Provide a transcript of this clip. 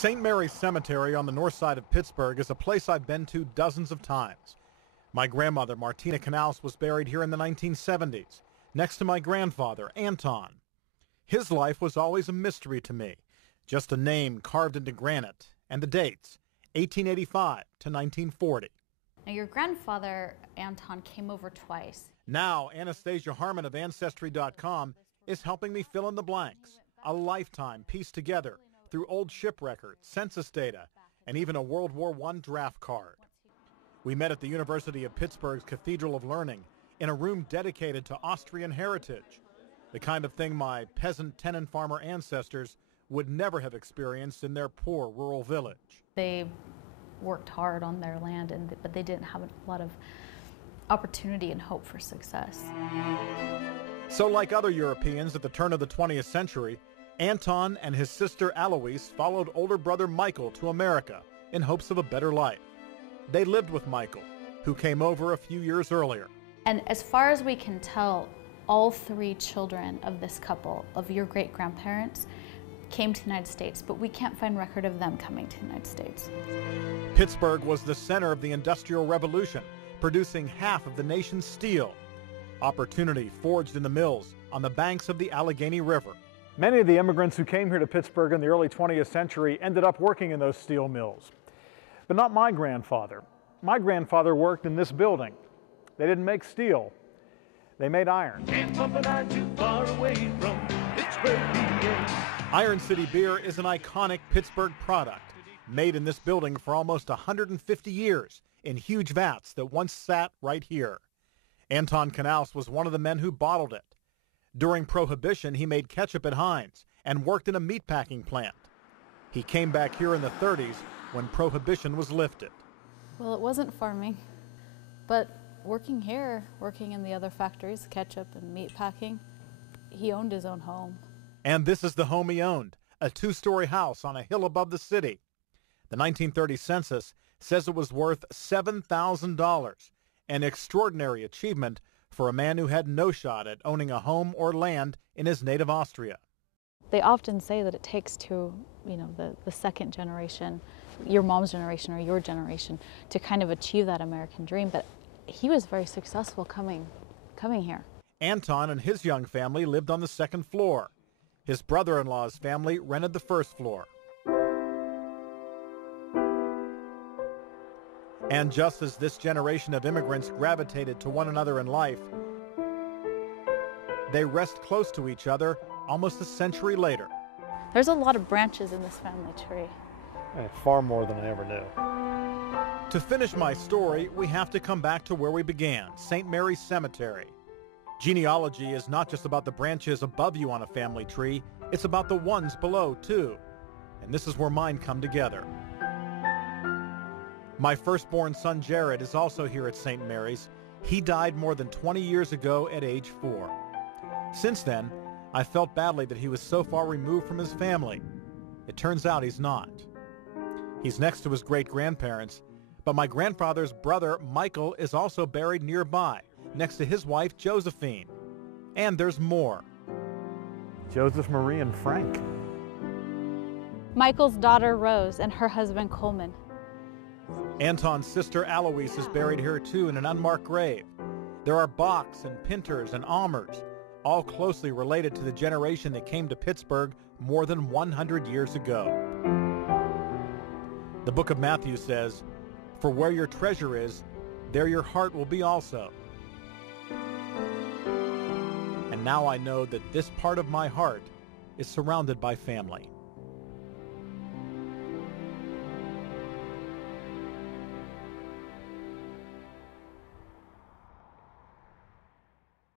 St. Mary's Cemetery on the north side of Pittsburgh is a place I've been to dozens of times. My grandmother, Martina Knaus, was buried here in the 1970s, next to my grandfather, Anton. His life was always a mystery to me, just a name carved into granite, and the dates, 1885 to 1940. Now, your grandfather, Anton, came over twice. Now, Anastasia Harmon of Ancestry.com is helping me fill in the blanks, a lifetime pieced together through old ship records, census data, and even a World War I draft card. We met at the University of Pittsburgh's Cathedral of Learning in a room dedicated to Austrian heritage, the kind of thing my peasant tenant farmer ancestors would never have experienced in their poor rural village. They worked hard on their land, but they didn't have a lot of opportunity and hope for success. So like other Europeans at the turn of the 20th century, Anton and his sister Alois followed older brother Michael to America in hopes of a better life. They lived with Michael, who came over a few years earlier. And as far as we can tell, all three children of this couple, of your great-grandparents, came to the United States, but we can't find record of them coming to the United States. Pittsburgh was the center of the Industrial Revolution, producing half of the nation's steel. Opportunity forged in the mills on the banks of the Allegheny River. Many of the immigrants who came here to Pittsburgh in the early 20th century ended up working in those steel mills. But not my grandfather. My grandfather worked in this building. They didn't make steel, they made iron. Iron City Beer is an iconic Pittsburgh product, made in this building for almost 150 years in huge vats that once sat right here. Anton Knaus was one of the men who bottled it. During Prohibition, he made ketchup at Heinz and worked in a meatpacking plant. He came back here in the 30s when Prohibition was lifted. Well, it wasn't farming, but working here, working in the other factories, ketchup and meatpacking, he owned his own home. And this is the home he owned, a two-story house on a hill above the city. The 1930 census says it was worth $7,000, an extraordinary achievement for a man who had no shot at owning a home or land in his native Austria. They often say that it takes the second generation, your mom's generation or your generation, to kind of achieve that American dream, but he was very successful coming here. Anton and his young family lived on the second floor. His brother-in-law's family rented the first floor. And just as this generation of immigrants gravitated to one another in life, they rest close to each other almost a century later. There's a lot of branches in this family tree. Far more than I ever knew. To finish my story, we have to come back to where we began, St. Mary's Cemetery. Genealogy is not just about the branches above you on a family tree, it's about the ones below, too. And this is where mine come together. My firstborn son, Jared, is also here at St. Mary's. He died more than 20 years ago at age 4. Since then, I felt badly that he was so far removed from his family. It turns out he's not. He's next to his great-grandparents, but my grandfather's brother, Michael, is also buried nearby, next to his wife, Josephine. And there's more. Joseph, Marie, and Frank. Michael's daughter, Rose, and her husband, Coleman. Anton's sister, Alois, is buried here, too, in an unmarked grave. There are Bachs and Pinters and Almers, all closely related to the generation that came to Pittsburgh more than 100 years ago. The book of Matthew says, "For where your treasure is, there your heart will be also." And now I know that this part of my heart is surrounded by family.